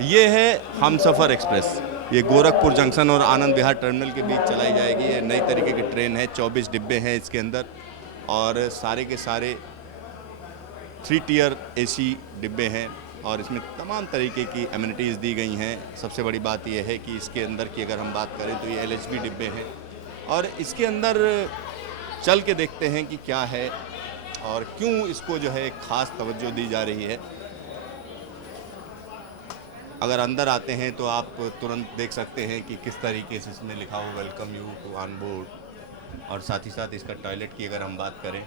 ये है हमसफ़र एक्सप्रेस। ये गोरखपुर जंक्शन और आनंद विहार टर्मिनल के बीच चलाई जाएगी। ये नई तरीके की ट्रेन है, 24 डिब्बे हैं इसके अंदर और सारे के सारे 3 टियर एसी डिब्बे हैं और इसमें तमाम तरीके की एमिनिटीज़ दी गई हैं। सबसे बड़ी बात यह है कि इसके अंदर की अगर हम बात करें तो ये एलएचबी डिब्बे हैं और इसके अंदर चल के देखते हैं कि क्या है और क्यों इसको जो है ख़ास तवज्जो दी जा रही है। अगर अंदर आते हैं तो आप तुरंत देख सकते हैं कि किस तरीके से इसमें लिखा हुआ welcome you to on board और साथ ही साथ इसका टॉयलेट की अगर हम बात करें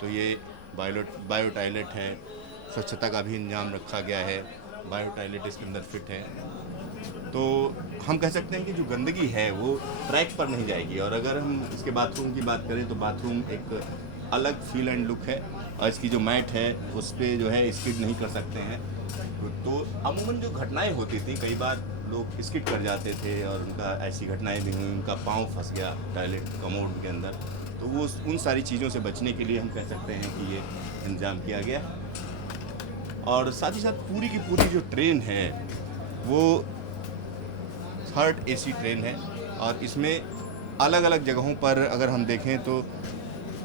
तो ये बायो टॉयलेट है। स्वच्छता का भी इंतजाम रखा गया है, बायो टॉयलेट इसके अंदर फिट है। तो हम कह सकते हैं कि जो गंदगी है वो ट्रैक पर नहीं जाएगी। और अगर हम इसके बाथरूम की बात करें तो बाथरूम एक अलग फील एंड लुक है और इसकी जो मैट है उस पर जो है स्किड नहीं कर सकते हैं। तो अमूमन जो घटनाएं होती थी, कई बार लोग स्किड कर जाते थे और उनका ऐसी घटनाएं भी हुई, उनका पाँव फंस गया टॉयलेट कमोड के अंदर। तो वो उन सारी चीज़ों से बचने के लिए हम कह सकते हैं कि ये इंतज़ाम किया गया। और साथ ही साथ पूरी की पूरी जो ट्रेन है वो 3rd एसी ट्रेन है और इसमें अलग अलग जगहों पर अगर हम देखें तो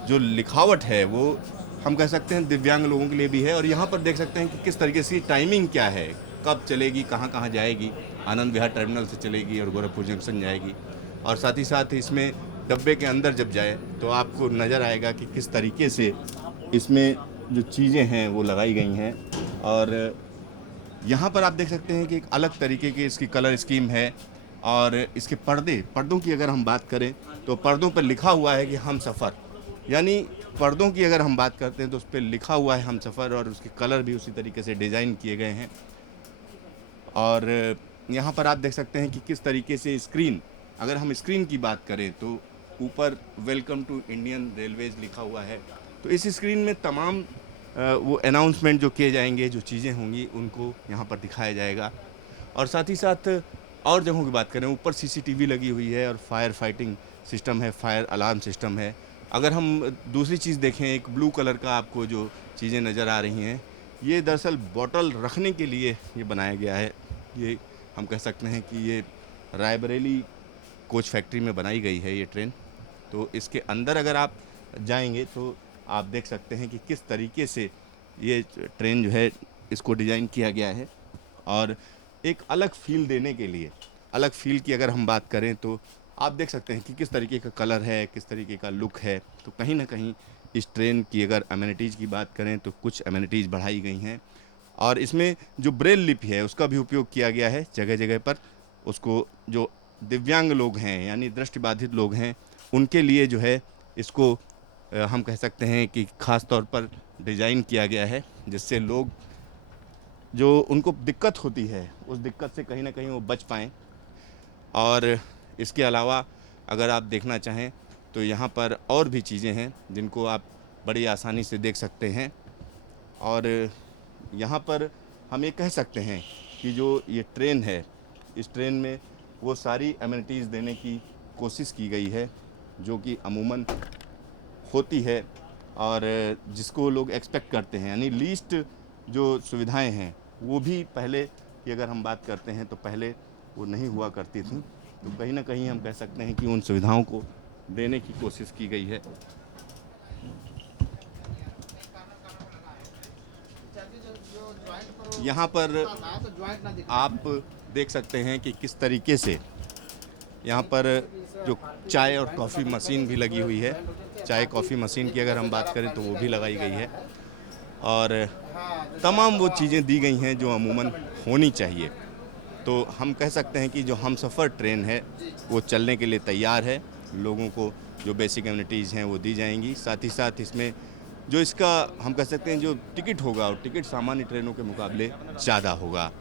जो लिखावट है वो हम कह सकते हैं दिव्यांग लोगों के लिए भी है। और यहाँ पर देख सकते हैं कि किस तरीके से टाइमिंग क्या है, कब चलेगी, कहाँ कहाँ जाएगी। आनंद विहार टर्मिनल से चलेगी और गोरखपुर जंक्शन जाएगी। और साथ ही साथ इसमें डब्बे के अंदर जब जाए तो आपको नज़र आएगा कि किस तरीके से इसमें जो चीज़ें हैं वो लगाई गई हैं। और यहाँ पर आप देख सकते हैं कि एक अलग तरीके की इसकी कलर स्कीम है। और इसके पर्दों की अगर हम बात करें तो पर्दों पर लिखा हुआ है कि हम सफ़र, यानी पर्दों की अगर हम बात करते हैं तो उस पर लिखा हुआ है हम सफ़र और उसके कलर भी उसी तरीके से डिज़ाइन किए गए हैं। और यहाँ पर आप देख सकते हैं कि किस तरीके से स्क्रीन, अगर हम स्क्रीन की बात करें तो ऊपर वेलकम टू इंडियन रेलवेज़ लिखा हुआ है। तो इस स्क्रीन में तमाम वो अनाउंसमेंट जो किए जाएंगे, जो चीज़ें होंगी उनको यहाँ पर दिखाया जाएगा। और साथ ही साथ और जगहों की बात करें, ऊपर सीसीटीवी लगी हुई है और फायर फाइटिंग सिस्टम है, फायर अलार्म सिस्टम है। अगर हम दूसरी चीज़ देखें, एक ब्लू कलर का आपको जो चीज़ें नज़र आ रही हैं, ये दरअसल बॉटल रखने के लिए ये बनाया गया है। ये हम कह सकते हैं कि ये रायबरेली कोच फैक्ट्री में बनाई गई है ये ट्रेन। तो इसके अंदर अगर आप जाएंगे तो आप देख सकते हैं कि किस तरीके से ये ट्रेन जो है इसको डिज़ाइन किया गया है। और एक अलग फ़ील देने के लिए, अलग फ़ील की अगर हम बात करें तो आप देख सकते हैं कि किस तरीके का कलर है, किस तरीके का लुक है। तो कहीं ना कहीं इस ट्रेन की अगर अमेनिटीज़ की बात करें तो कुछ अमेनिटीज़ बढ़ाई गई हैं। और इसमें जो ब्रेल लिपि है उसका भी उपयोग किया गया है जगह जगह पर। उसको जो दिव्यांग लोग हैं यानी दृष्टिबाधित लोग हैं उनके लिए जो है इसको हम कह सकते हैं कि ख़ास तौर पर डिज़ाइन किया गया है, जिससे लोग जो उनको दिक्कत होती है उस दिक्कत से कहीं ना कहीं वो बच पाएँ। और इसके अलावा अगर आप देखना चाहें तो यहाँ पर और भी चीज़ें हैं जिनको आप बड़ी आसानी से देख सकते हैं। और यहाँ पर हम ये कह सकते हैं कि जो ये ट्रेन है, इस ट्रेन में वो सारी एमिनिटीज़ देने की कोशिश की गई है जो कि अमूमन होती है और जिसको लोग एक्सपेक्ट करते हैं। यानी लीस्ट जो सुविधाएं हैं वो भी पहले की अगर हम बात करते हैं तो पहले वो नहीं हुआ करती थी। तो कहीं ना कहीं हम कह सकते हैं कि उन सुविधाओं को देने की कोशिश की गई है। यहाँ पर आप देख सकते हैं कि किस तरीके से यहाँ पर जो चाय और कॉफ़ी मशीन भी लगी हुई है। चाय कॉफ़ी मशीन की अगर हम बात करें तो वो भी लगाई गई है। और तमाम वो चीज़ें दी गई हैं जो अमूमन होनी चाहिए। तो हम कह सकते हैं कि जो हमसफ़र ट्रेन है वो चलने के लिए तैयार है। लोगों को जो बेसिक एमिनिटीज़ हैं वो दी जाएंगी। साथ ही साथ इसमें जो इसका हम कह सकते हैं जो टिकट होगा, और टिकट सामान्य ट्रेनों के मुकाबले ज़्यादा होगा।